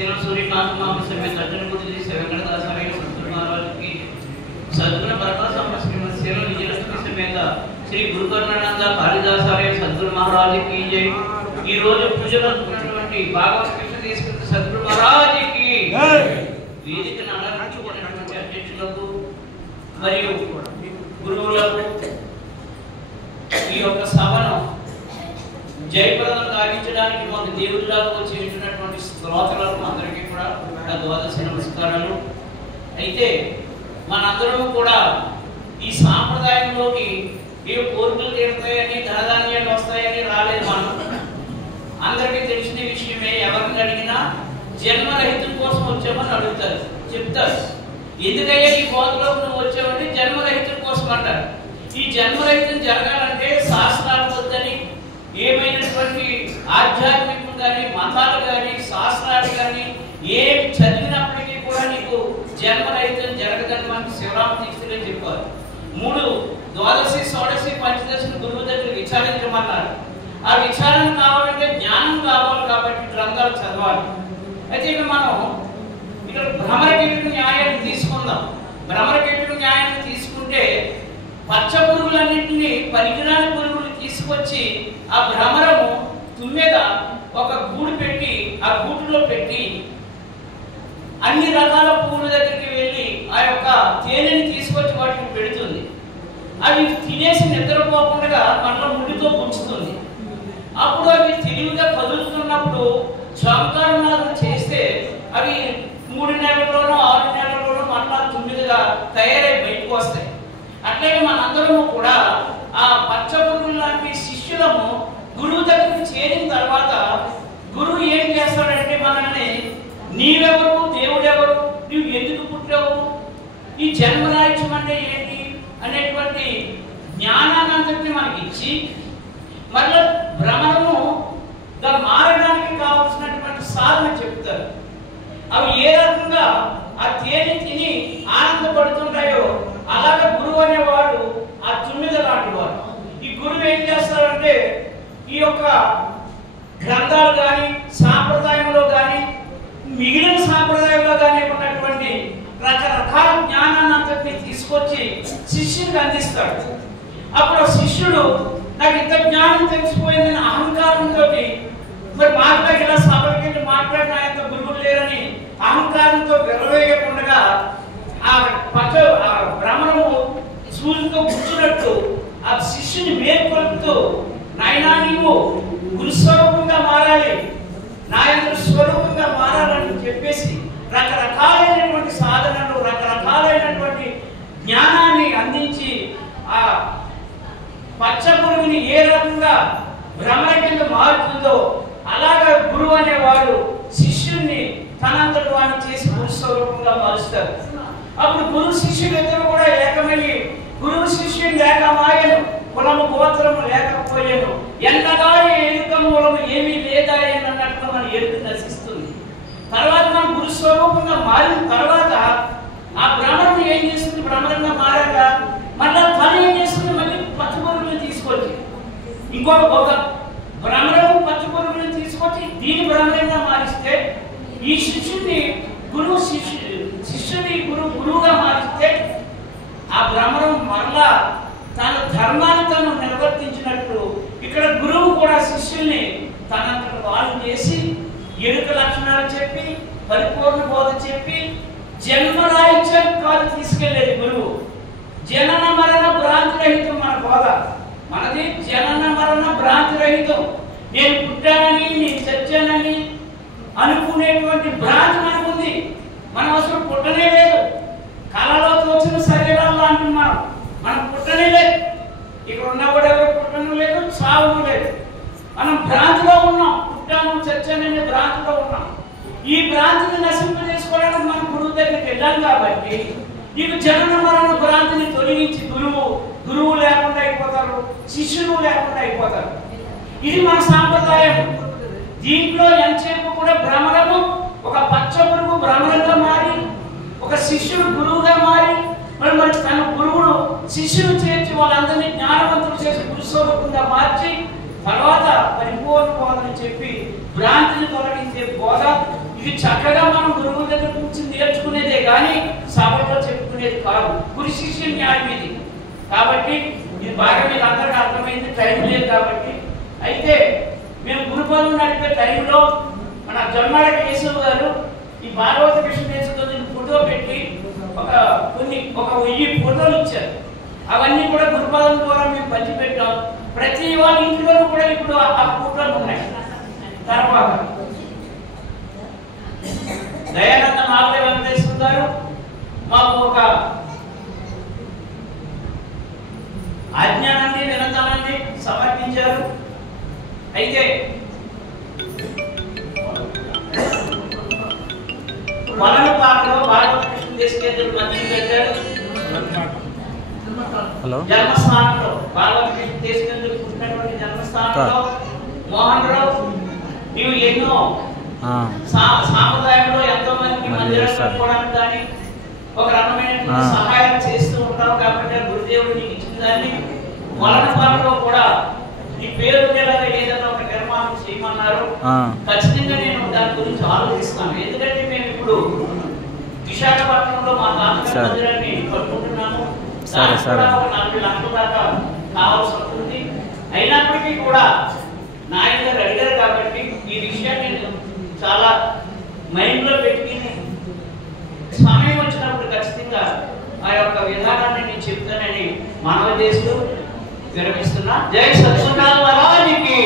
సేన సూర్యకాంత్ మామ సमेत अर्जुन गुरुजी से वेंकटदासारी संत महाराज की सद्गुण प्रकाश श्रीमती सेन विजयलक्ष्मी समेत श्री गुरुकर्णानंद कालिदासारी सद्गुण महाराज की जय। ఈ రోజు పూజలో ఉన్నటువంటి భాగవత కృష్ణ తీసుకున్న సద్గురు महाराज की జై। వేదికను అలంకరించుకున్నటువంటి అధ్యక్షులకు మరియు గురువులకు ఈ యొక్క సభను జయప్రదం గావించడానికి మాకు దేవుళ్ళకు వచ్చి వింటున్నటువంటి శ్రోతలకు అందరికీ కూడా ద్వాదశి నమస్కారాలు। అయితే మనందరం కూడా ఈ సాంప్రదాయంలోకి ఏ కోరికలు తీరుతాయని ధనధాన్యాలు వస్తాయని రాలేదు మనం। అందరికీ తెలిసిన విషయమే, ఎవరిని అడిగినా జన్మరహితం కోసం వచ్చామని అడుగుతారు, చెప్తారు। ఎందుకయ్యా ఈ కోరికలోకి నువ్వు వచ్చావంటే జన్మరహితం కోసం అంటారు। ఈ జన్మరహితం జరగాలంటే శాస్త్రాలు వద్దని, ఏమైనటువంటి ఆధ్యాత్మికం కానీ మతాలు కానీ శాస్త్రాలు కానీ ఏమి చదివినప్పటికీ కూడా నీకు జన్మరహితం జరగదని మనకు శివరామ దీక్షలే చెప్పారు। 3 ద్వాదశి షోడశి పంచదశి గురువు దగ్గర విచారించమన్నారు। ఆ విచారణ కావాలంటే జ్ఞానం కావాలి కాబట్టి గ్రంథాలు చదవాలి। అయితే ఇక మనం ఇక్కడ భ్రమరకీట న్యాయాన్ని తీసుకుందాం। భ్రమరకీట న్యాయాన్ని తీసుకుంటే పచ్చ పురుగులన్నింటినీ పనికిరాని పురుగులు తీసుకొచ్చి ఆ భ్రమరము తుమ్మెద ఒక గూడు పెట్టి ఆ గూడులో పెట్టి అన్ని రకాల పువ్వుల దగ్గరికి వెళ్ళి ఆ యొక్క తేనెని తీసుకొచ్చి వాటికి పెడుతుంది। అవి తినేసి నిద్రపోకుండా మనలో ముడితో ఉంచుతుంది। అప్పుడు అవి తెలివిగా కదులుతున్నప్పుడు చంకారణాలు చేస్తే అవి 3 నెలల్లోనో 6 నెలల్లోనో మళ్ళా తుమ్మిదిగా తయారై బయటకు వస్తాయి। అట్లాగే మనందరము కూడా ఆ పచ్చ పురుగులు లాంటి శిష్యులము గురువు దగ్గరికి చేరిన తర్వాత గురువు ఏం చేస్తాడంటే మనల్ని నీవెవరు, దేవుడెవరు, నువ్వు ఎందుకు పుట్టావు, ఈ జన్మరాహిత్యం అంటే ఏంటి అనేటువంటి జ్ఞానాన్ని అంతటిని మనకి ఇచ్చి మళ్ళీ భ్రమణము మారడానికి కావాల్సినటువంటి సాధన చెప్తారు। అవి ఏ రకంగా ఆ తేనె తిని ఆనందపడుతుంటాయో అలాగే గురువు అనేవాడు ఆ తుమ్మిద లాంటి వాడు। ఈ గురువు ఏం చేస్తారంటే ఈ యొక్క గ్రంథాలు కానీ సాంప్రదాయంలో కానీ మిగిలిన సాంప్రదాయంలో కానీ ఉన్నటువంటి రకరకాల జ్ఞానాన్ని అంతటిని తీసుకొచ్చి శిష్యునికి అందిస్తాడు। అప్పుడు శిష్యుడు నాకు ఇంత జ్ఞానం తెలిసిపోయిందని అహంకారంతో మరి మాట్లాడి ఇలా సభలకి మాట్లాడిన ఆయన గురువులు లేరని అహంకారంతో విరవేయకుండా ఆ భ్రమణము సూర్యునితో కూర్చున్నట్టు ఆ శిష్యుని మేల్కొల్పుతూ నాయనా నీవు గురుస్వరూపంగా మారాలి, నాయన స్వరూపంగా మారాలని చెప్పేసి రకరకాలైనటువంటి సాధనలు రకరకాలైనటువంటి జ్ఞానాన్ని అందించి ఆ పచ్చ పురుగుని ఏ రకంగా భ్రమణ కింద మారుతుందో అలాగా గురువు అనేవాడు శిష్యుణ్ణి తనంతటి వాడిని చేసి గురుస్వరూపంగా మారుస్తారు। అప్పుడు గురు శిష్యులు ఇద్దరు కూడా ఏకమయ్యి గురువు శిష్యుని లేకమాయను, కులము గోత్రము లేకపోయాను, ఎన్నగా ఎరుక మూలము ఏమీ లేదా అన్నట్టు మన ఎరుక నశిస్తుంది। తర్వాత మనం గురుస్వరూపంగా మారిన తర్వాత ఆ భ్రమణం ఏం చేస్తుంది, భ్రమణంగా మారాక మళ్ళా తను ఏం చేస్తుంది, మళ్ళీ పచ్చపురుగులను తీసుకొచ్చి ఇంకొక భ్రమణము పచ్చపురుగులను తీసుకొచ్చి దీని భ్రమణంగా మారిస్తే ఈ శిష్యుని గురువు శిష్యుని గురువుగా మారిస్తే ఆ భ్రమణం మరలా తన ధర్మాన్ని తను నిర్వర్తించినట్టు ఇక్కడ గురువు కూడా శిష్యుల్ని తనంతట వాళ్ళు చేసి ఎరుక లక్షణాలు చెప్పి పరిపూర్ణ బోధ చెప్పి జన్మరాహిత్యం కాదు తీసుకెళ్లేది గురువు। జనన మరణ భ్రాంతి రహితం మన బోధ, మనది జనన మరణ భ్రాంతి రహితం। నేను పుట్టానని నేను చచ్చానని అనుకునేటువంటి భ్రాంతి మనకుంది, మనం అసలు పుట్టనే లేదు, కళలో తోచిన శరీరాలు లాంటి మనం పుట్టనే లేదు, ఇక్కడ ఉన్నా కూడా ఎవరు పుట్టడం లేదు, చావడం లేదు, మనం భ్రాంతిలో ఉన్నాం, పుట్టాను చచ్చాననే భ్రాంతిలో ఉన్నాం। ఈ భ్రాంతిని నశింపజేసుకోవడానికి మనం గురువు దగ్గరికి వెళ్ళాలి కాబట్టి నీకు జనన మరణ భ్రాంతిని తొలగించి గురువు లేకుండా అయిపోతారు, శిష్యులు లేకుండా అయిపోతారు। ఇది మన సాంప్రదాయం। దీంట్లో ఎంతసేపు కూడా భ్రమణము ఒక పచ్చ పురుగు భ్రమణంగా మారి ఒక శిష్యుడు గురువుగా మారి మరి తన గురువును శిష్యులు చేర్చి వాళ్ళందరినీ జ్ఞానవంతులు చేసి గురుస్వరూపంగా మార్చి తర్వాత పరిపూర్ణ బోధన చెప్పి భ్రాంతిని తొలగించే బోధ ఇది చక్కగా మనం గురువు దగ్గర కూర్చుని నేర్చుకునేదే కానీ సభలో చెప్పుకునేది కాదు. గురు శిష్య న్యాయం ఇది. కాబట్టి ఇది బాగా మీకు అందరికీ అర్థమైంది, టైం లేదు కాబట్టి. అయితే మేము గురుపదం నడిపే టైంలో మన జొన్నాడ కేశవ్ గారు ఈ భాగవత కృష్ణ ఫోటో పెట్టి ఒక 1000 ఫోటోలు ఇచ్చారు. అవన్నీ కూడా గురుపదం ద్వారా మేము పంచిపెట్టాం. ప్రతి వాళ్ళ ఇంట్లో కూడా ఇప్పుడు ఆ ఫోటోలు ఉన్నాయి. తర్వాత దయానంద మాలయ వెంకటేశ్వర గారు మాకు ఒక ఆజ్ఞానాన్ని వినతానాన్ని సమర్పించారు. అయితే వలనపాకలో భాగవత కృష్ణ దేశకేంద్రుడు మంత్రి పెట్టారు. జన్మస్థానంలో భాగవత కృష్ణ దేశకేంద్రుడు పుట్టినటువంటి జన్మస్థానంలో మోహన్ రావు నీవు ఎన్నో సాంప్రదాయంలో ఎంతో మందికి మందిరం కట్టుకోవడానికి కానీ ఒక రకమైన సహాయం చేస్తూ ఉంటావు. కాబట్టి గురుదేవుడు నీకు ఇచ్చిన దాన్ని వలనపాకలో కూడా నీ పేరు ఉండేలాగా ఏదైనా ఒక నిర్మాణం చేయమన్నారు. ఖచ్చితంగా నేను దాని గురించి ఆలోచిస్తాను. ఎందుకంటే మేము ఇప్పుడు విశాఖపట్నంలో మా తాతగారి మందిరాన్ని కట్టుకుంటున్నాము. దానికి కూడా ఒక 40 లక్షల దాకా కావాల్సి ఉంటుంది. అయినప్పటికీ కూడా నాయన గారు అడిగారు కాబట్టి ఈ విషయాన్ని నేను చాలా మైండ్ లో పెట్టుకుని సమయం వచ్చినప్పుడు ఖచ్చితంగా ఆ యొక్క విధానాన్ని నేను చెప్తానని మనవి చేస్తూ విరమిస్తున్నా. జై సత్సంగాల మహారాజుకి.